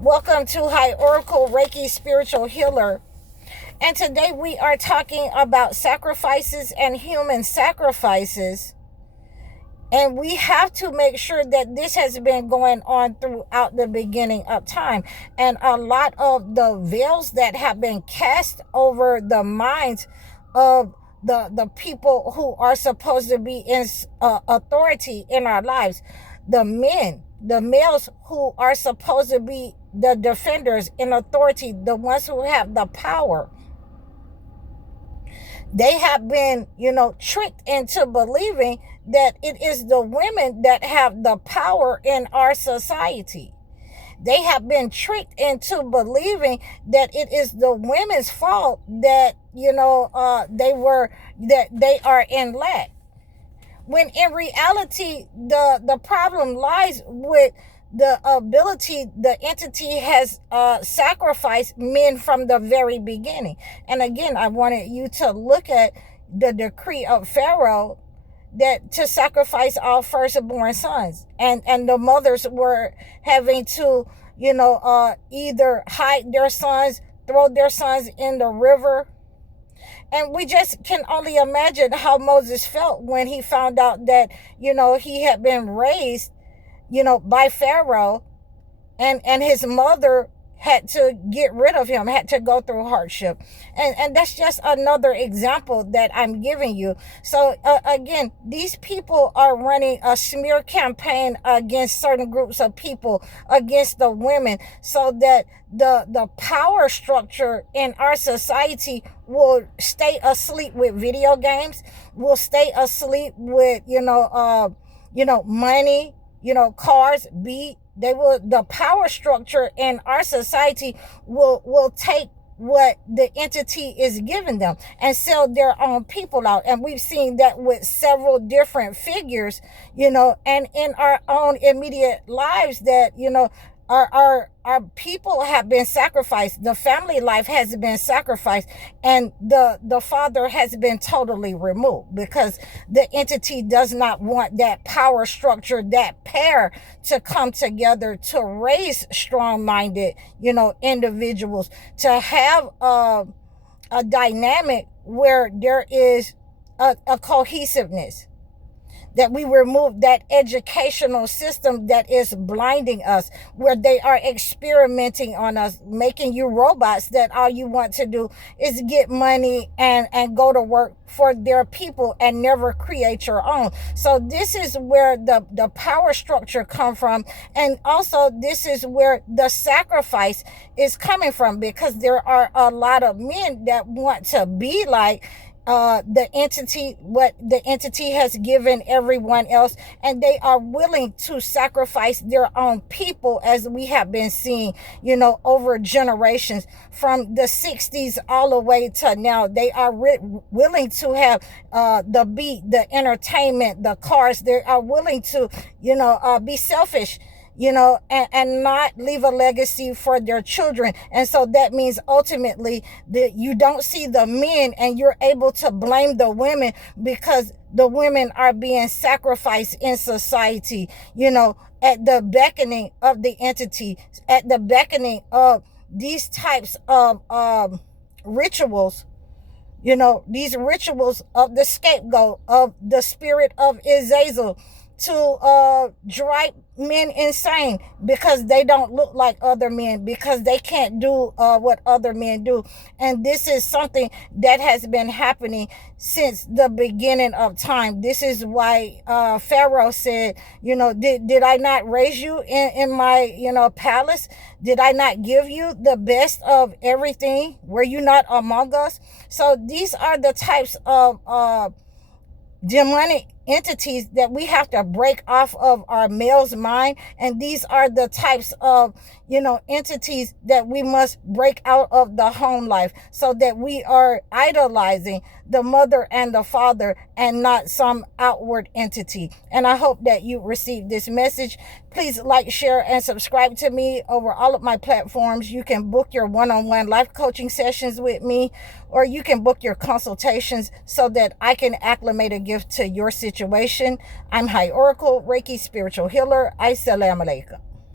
Welcome to High Oracle Reiki Spiritual Healer. And today we are talking about sacrifices and human sacrifices. And we have to make sure that this has been going on throughout the beginning of time. And a lot of the veils that have been cast over the minds of the people who are supposed to be in authority in our lives, the men, the males who are supposed to be the defenders in authority, the ones who have the power, they have been, tricked into believing that it is the women that have the power in our society. They have been tricked into believing that it is the women's fault that, they are in lack. When in reality, the problem lies with the ability the entity has sacrificed men from the very beginning. And again, I wanted you to look at the decree of Pharaoh that to sacrifice all firstborn sons, and the mothers were having to either hide their sons, throw their sons in the river. And we just can only imagine how Moses felt when he found out that, he had been raised, by Pharaoh, and his mother had to get rid of him, had to go through hardship. And that's just another example that I'm giving you. So again, these people are running a smear campaign against certain groups of people, against the women, so that the power structure in our society will stay asleep with video games, will stay asleep with, money, cars, the power structure in our society will take what the entity is giving them and sell their own people out. And we've seen that with several different figures, and in our own immediate lives that, our people have been sacrificed. The family life has been sacrificed, and the father has been totally removed because the entity does not want that power structure, that pair, to come together to raise strong-minded, individuals, to have a dynamic where there is a cohesiveness, that we remove that educational system that is blinding us, where they are experimenting on us, making you robots that all you want to do is get money and go to work for their people and never create your own. So this is where the power structure come from. And also this is where the sacrifice is coming from, because there are a lot of men that want to be like what the entity has given everyone else, and they are willing to sacrifice their own people, as we have been seeing, over generations, from the 60s all the way to now. They are willing to have the beat, the entertainment, the cars. They are willing to, be selfish, and not leave a legacy for their children. And so that means ultimately that you don't see the men, and you're able to blame the women because the women are being sacrificed in society, at the beckoning of the entity, at the beckoning of these types of rituals. These rituals of the scapegoat, of the spirit of Azazel, to drive men insane because they don't look like other men, because they can't do what other men do. And this is something that has been happening since the beginning of time. This is why Pharaoh said, did I not raise you in my palace? Did I not give you the best of everything? Were you not among us? So these are the types of demonic entities that we have to break off of our male's mind. And these are the types of entities that we must break out of the home life, so that we are idolizing the mother and the father and not some outward entity. And I hope that you received this message. Please like, share, and subscribe to me over all of my platforms. You can book your one-on-one life coaching sessions with me, or you can book your consultations so that I can acclimate a gift to your situation. I'm High Oracle Reiki Spiritual Healer. Assalamu alaikum.